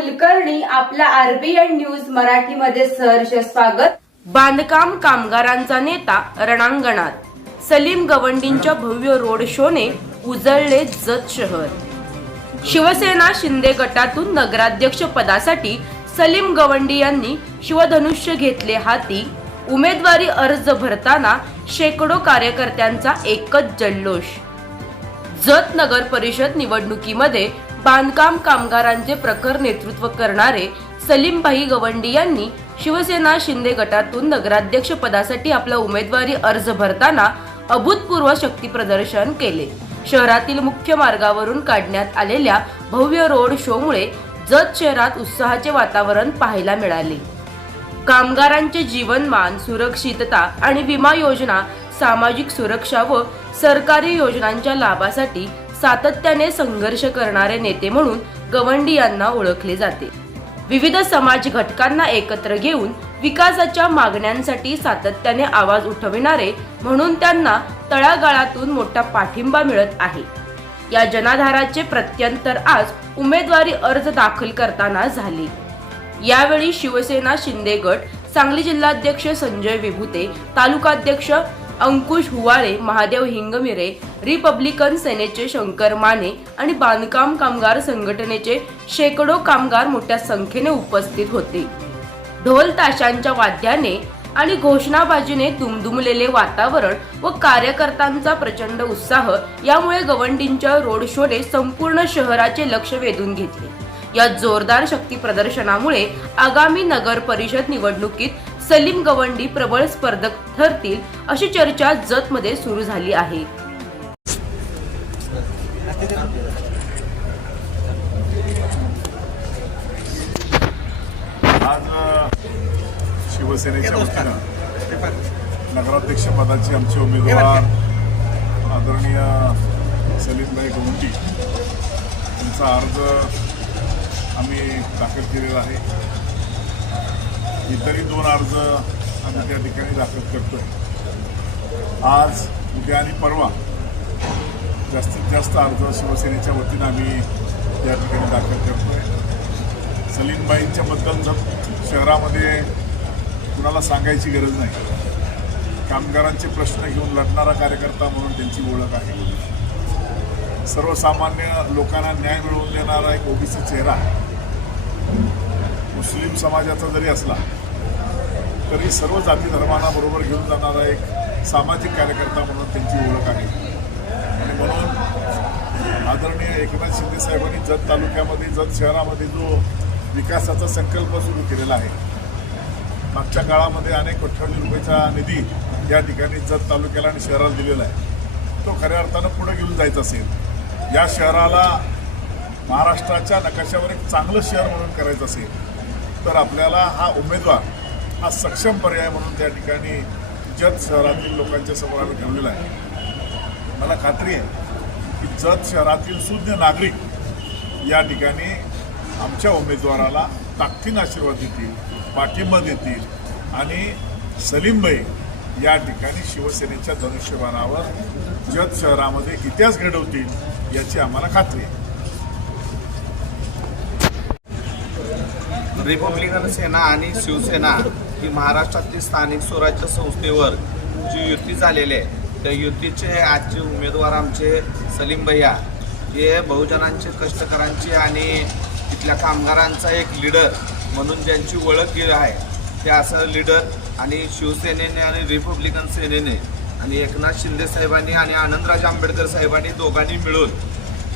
कुलकर्णी आपल्या RBN news मराठीमध्ये सहर्ष स्वागत. बांधकाम कामगारांचा नेता रणांगणात. सलीम गवंडींच्या भव्य रोड शोने उजळले जत शहर. शिवसेना शिंदे गटातून नगराध्यक्ष पदासाठी सलीम गवंडी यांनी शिवधनुष्य घेतले हाती. उमेदवारी अर्ज भरताना शेकडो कार्यकर्त्यांचा एकच जल्लोष. जत नगर परिषद निवडणुकीमध्ये बांधकाम कामगारांचे प्रखर नेतृत्व करणारे सलीमभाई गवंडी यांनी शिवसेना शिंदे गटातून नगराध्यक्ष पदासाठी आपला उमेदवारी अर्ज भरताना अभूतपूर्व शक्ती प्रदर्शन केले. शहरातील मुख्य मार्गावरून काढण्यात आलेल्या भव्य रोड शोमुळे जत शहरात उत्साहाचे वातावरण पाहायला मिळाले. कामगारांचे जीवनमान सुरक्षितता आणि विमा योजना सामाजिक सुरक्षा व सरकारी योजनांच्या लाभासाठी सातत्याने संघर्ष करणारे नेते म्हणून गवंडी यांना ओळखले जाते. विविध समाज घटकांना एकत्र घेऊन विकासाच्या मागण्यांसाठी सातत्याने आवाज उठविणारे म्हणून त्यांना तळागाळातून मोठा पाठिंबा मिळत आहे. या जनाधाराचे प्रत्यंतर आज उमेदवारी अर्ज दाखल करताना झाले. यावेळी शिवसेना शिंदे गट सांगली जिल्हाध्यक्ष संजय विभूते तालुकाध्यक्ष अंकुश हुवाळे महादेव हिंगमिरे रिपब्लिकन सेनेचे शंकर माने आणि बांधकाम कामगार संघटनेचे शेकडो कामगार मोठ्या संख्येने उपस्थित होते. ढोल ताशांच्या वाद्याने आणि घोषणाबाजीने दुमदुमलेले वातावरण व कार्यकर्त्यांचा प्रचंड उत्साह यामुळे गवंडींच्या रोड शोने संपूर्ण शहराचे लक्ष वेधून घेतले. या जोरदार शक्ती प्रदर्शनामुळे आगामी नगर परिषद निवडणुकीत सलीम गवंडी प्रबळ स्पर्धक ठरतील अशी चर्चा जतमध्ये सुरू झाली आहे. आज शिवसेनेच्या वतीनं नगराध्यक्ष पदाचे आमचे उमेदवार आदरणीय सलीमभाई गवंडी यांचा अर्ज आम्ही दाखल केलेला आहे. इतरही दोन अर्ज आम्ही त्या ठिकाणी दाखल करतोय. आज उद्या आणि परवा जास्तीत जास्त अर्ज शिवसेनेच्या वतीनं आम्ही त्या ठिकाणी दाखल करतोय. सलीमबाईंच्या बद्दल जर शहरामध्ये कुणाला सांगायची गरज नाही कामगारांचे प्रश्न घेऊन लढणारा कार्यकर्ता म्हणून त्यांची ओळख आहे. सर्वसामान्य लोकांना न्याय मिळवून देणारा एक ओबीसी चेहरा मुस्लिम समाजाचा जरी असला तरी सर्व जाती धर्मांना बरोबर घेऊन जाणारा एक सामाजिक कार्यकर्ता म्हणून त्यांची ओळख आहे. आणि म्हणून आदरणीय एकनाथ शिंदे साहेबांनी जत तालुक्यामध्ये जत शहरामध्ये जो विकासाचा संकल्प सुरू केलेला आहे मागच्या काळामध्ये अनेक कोट्यावधी रुपयाचा निधी या ठिकाणी जत तालुक्याला आणि शहराला दिलेला आहे. तो खऱ्या अर्थानं पुढे घेऊन जायचा असेल या शहराला महाराष्ट्राच्या नकाशावर एक चांगलं शहर म्हणून करायचं असेल तर आपल्याला हा उमेदवार हा सक्षम पर्याय म्हणून त्या ठिकाणी जत शहरातील लोकांच्या समोर आम्ही ठेवलेला आहे. मला खात्री आहे की जत शहरातील शुद्ध नागरिक या ठिकाणी आमच्या उमेदवाराला ताकदीनं आशीर्वाद देतील पाठिंबा देतील आणि सलीमबाई या ठिकाणी शिवसेनेच्या धनुष्यबाणावर जत शहरामध्ये इतिहास घडवतील याची आम्हाला खात्री आहे. रिपब्लिकन सेना आणि शिवसेना ही महाराष्ट्रातील स्थानिक स्वराज्य संस्थेवर जी युती झालेली आहे त्या युतीचे आजचे उमेदवार आमचे सलीम भैया हे बहुजनांचे कष्टकरांचे आणि तिथल्या कामगारांचा एक लीडर म्हणून ज्यांची ओळख गेली आहे ते असं लीडर आणि शिवसेनेने आणि रिपब्लिकन सेनेने आणि एकनाथ शिंदे साहेबांनी आणि आनंदराज आंबेडकर साहेबांनी दोघांनी मिळून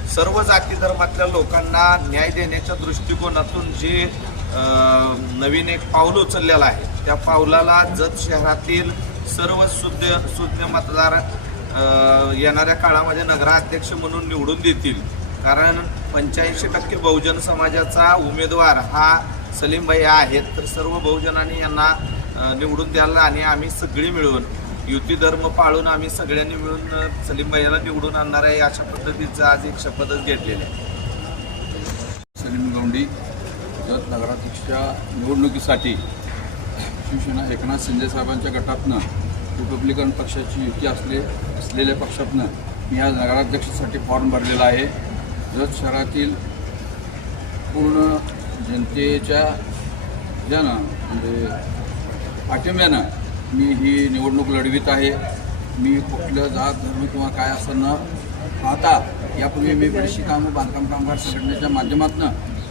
सर्व जाती धर्मातल्या लोकांना न्याय देण्याच्या दृष्टिकोनातून जे नवीन एक पाऊल उचललेलं आहे. त्या पावलाला जत शहरातील सर्व शुद्ध शुद्ध मतदार येणाऱ्या काळामध्ये नगराध्यक्ष म्हणून निवडून देतील. कारण पंच्याऐंशी टक्के बहुजन समाजाचा उमेदवार हा सलीम आहेत. तर सर्व बहुजनांनी यांना निवडून द्यायला आणि आम्ही सगळी मिळून युती धर्म पाळून आम्ही सगळ्यांनी मिळून अ, निवडून आणणार आहे अशा पद्धतीचं आज एक शपथच घेतलेली आहे. सलीम गौंडी जत नगराध्यक्षच्या निवडणुकीसाठी शिवसेना एकनाथ शिंदे साहेबांच्या गटातनं रिपब्लिकन पक्षाची युती असले असलेल्या पक्षातनं मी आज नगराध्यक्षासाठी फॉर्म भरलेला आहे. जत शहरातील पूर्ण जनतेच्या ज्यानं म्हणजे पाठिंब्यानं मी ही निवडणूक लढवित आहे. मी कुठलं जात धर्म किंवा काय असं न पाहता यापूर्वी मी बरीचशी कामं बांधकाम कामगार संघटनेच्या माध्यमातून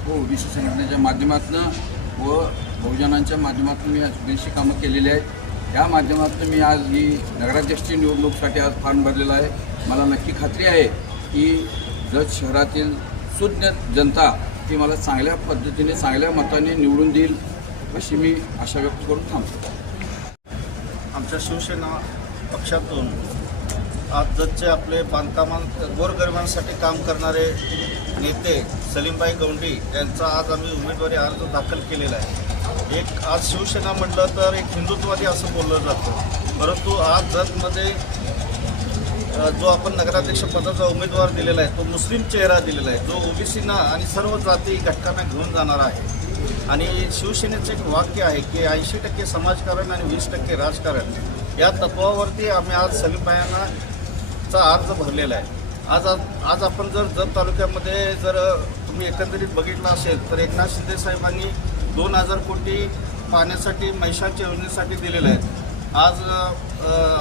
हो, व ओबीसी संघटनेच्या माध्यमातून व बहुजनांच्या माध्यमातून मी आज बरीचशी कामं केलेली आहेत. या माध्यमातून मी आज ही नगराध्यक्षची निवडणूकसाठी आज फॉर्म भरलेला आहे. मला नक्की खात्री आहे की जत शहरातील सुज्ञ जनता ती मला चांगल्या पद्धतीने चांगल्या मताने निवडून देईल अशी मी आशा व्यक्त करून थांबतो. आमच्या शिवसेना पक्षातून आज जतचे आपले बांधकामां गोरगरिबांसाठी काम करणारे नेते सलीमबाई गौंडी यांचा आज आम्ही उमेदवारी अर्ज दाखल केलेला आहे. एक आज शिवसेना म्हटलं तर एक हिंदुत्ववादी असं बोललं जातं. परंतु आज जतमध्ये जो आपण नगराध्यक्ष पदाचा उमेदवार दिलेला आहे तो मुस्लिम चेहरा दिलेला आहे. जो ओबीसीना आणि सर्व जाती घटकांना घेऊन जाणार आहे. आणि शिवसेनेचं एक वाक्य आहे की ऐंशी टक्के समाजकारण आणि वीस टक्के राजकारण या तत्वावरती आम्ही आज सलीमबायांना चा अर्ज भरलेला आहे. आज आज आपण जर जत तालुक्यामध्ये जर तुम्ही एकंदरीत बघितलं असेल तर एकनाथ शिंदे साहेबांनी दोन हजार कोटी पाण्यासाठी महिषांच्या योजनेसाठी दिलेले आहेत. आज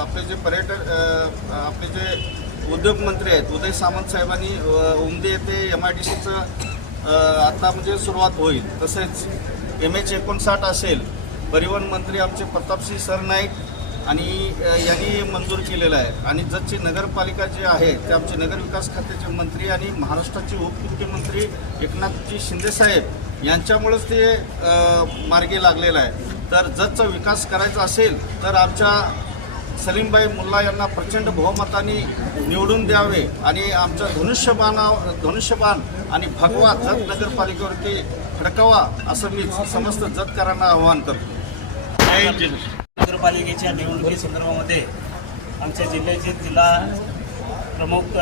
आपले जे पर्यटन आपले जे उद्योगमंत्री आहेत उदय सामंत साहेबांनी उमदे येथे एम आय डी सीचं आता म्हणजे सुरुवात होईल. तसेच एम एच एकोणसाठ असेल परिवहन मंत्री आमचे प्रतापसिंह सरनाईक आणि यांनी मंजूर केलेलं आहे. आणि जतची नगरपालिका जे आहे ते आमचे नगरविकास खात्याचे मंत्री आणि महाराष्ट्राचे उपमुख्यमंत्री एकनाथजी शिंदेसाहेब यांच्यामुळेच ते मार्गी लागलेलं आहे. तर जतचा विकास करायचा असेल तर आमच्या सलीमबाई मुल्ला यांना प्रचंड बहुमताने निवडून द्यावे आणि आमच्या धनुष्यबाणा धनुष्यबाण आणि भगवा जत नगरपालिकेवरती फडकावा असं मी समस्त जतकरांना आवाहन करतो. महापालिकेच्या निवडणुकी संदर्भामध्ये आमच्या जिल्ह्याचे जिल्हा प्रमुख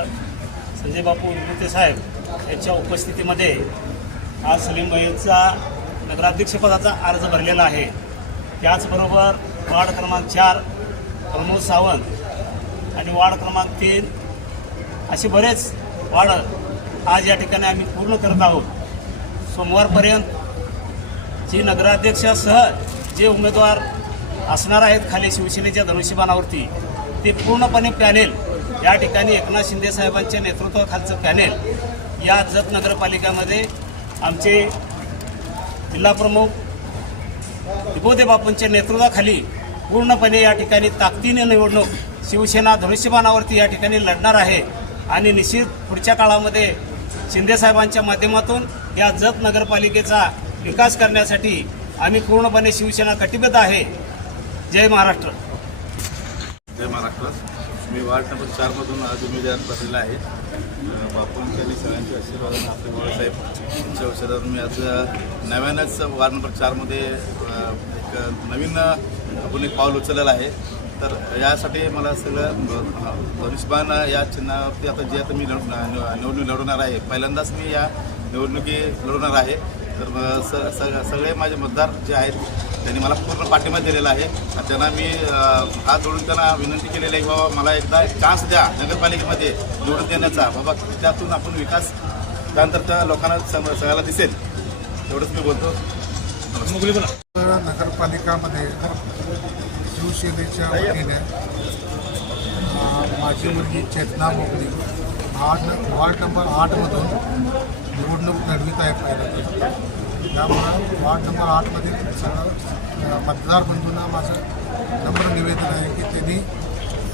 संजय बापू विभूते साहेब यांच्या उपस्थितीमध्ये आज सलीम भाईंचा नगराध्यक्षपदाचा अर्ज भरलेला आहे. त्याचबरोबर वार्ड क्रमांक चार प्रमोद सावंत आणि वार्ड क्रमांक तीन असे बरेच वार्ड आज या ठिकाणी आम्ही पूर्ण करत आहोत. सोमवारपर्यंत जी नगराध्यक्षासह जे उमेदवार असणार आहेत खाली शिवसेनेच्या धनुष्यबाणावरती. ते पूर्णपणे पॅनेल. या ठिकाणी एकनाथ शिंदे साहेबांच्या नेतृत्वाखालचं पॅनेल या जत नगरपालिकामध्ये आमचे जिल्हाप्रमुख विभोदे बापूंच्या नेतृत्वाखाली पूर्णपणे या ठिकाणी ताकदीने निवडणूक शिवसेना धनुष्यबाणावरती या ठिकाणी लढणार आहे. आणि निश्चित पुढच्या काळामध्ये शिंदेसाहेबांच्या माध्यमातून या जत नगरपालिकेचा विकास करण्यासाठी आम्ही पूर्णपणे शिवसेना कटिबद्ध आहे. जय महाराष्ट्र. जय महाराष्ट्र. मी वार्ड नंबर चारमधून आज उमेदवार भरलेला आहे. बापूंच्या आणि सगळ्यांच्या आशीर्वादाने आपले बाळासाहेब यांच्या औषधातून मी आज नव्यानंच वार्ड नंबर चारमध्ये एक नवीन आपण एक पाऊल उचललेलं आहे. तर यासाठी मला सगळं धनुष्यबाण या चिन्हावरती आता जे आता मी निवडणूक लढवणार आहे. पहिल्यांदाच मी या निवडणुकी लढवणार आहे. तर स स- सगळे माझे मतदार जे आहेत त्यांनी मला पूर्ण पाठिंबा दिलेला आहे. आणि त्यांना मी हात जोडून त्यांना विनंती केलेली आहे की बाबा मला एकदा चान्स द्या नगरपालिकेमध्ये निवडून देण्याचा. बाबा त्यातून आपण विकास त्यानंतर त्या लोकांना सम- सगळ्याला दिसेल. एवढंच मी बोलतो. नगरपालिकामध्ये शिवसेनेच्या वतीने माझी मुलगी चेतना मोगली. आठ वार्ड नंबर आठमधून निवडणूक लढवित आहे पहिल्यांदा. त्यामुळं वार्ड नंबर आठमधील सगळं मतदार बंधूंना माझं नम्र निवेदन आहे की त्यांनी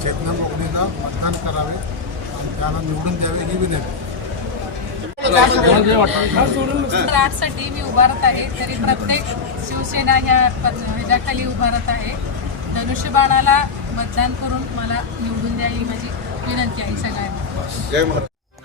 चेतना मोगलीला मतदान करावे आणि त्यांना निवडून द्यावे ही विनंती. आठसाठी मी उभारत आहे. तरी प्रत्येक शिवसेना ह्या ह्याच्याखाली उभारत आहे. धनुष्यबाणाला मतदान करून मला निवडून द्या ही माझी विनंती आहे सगळ्यांना.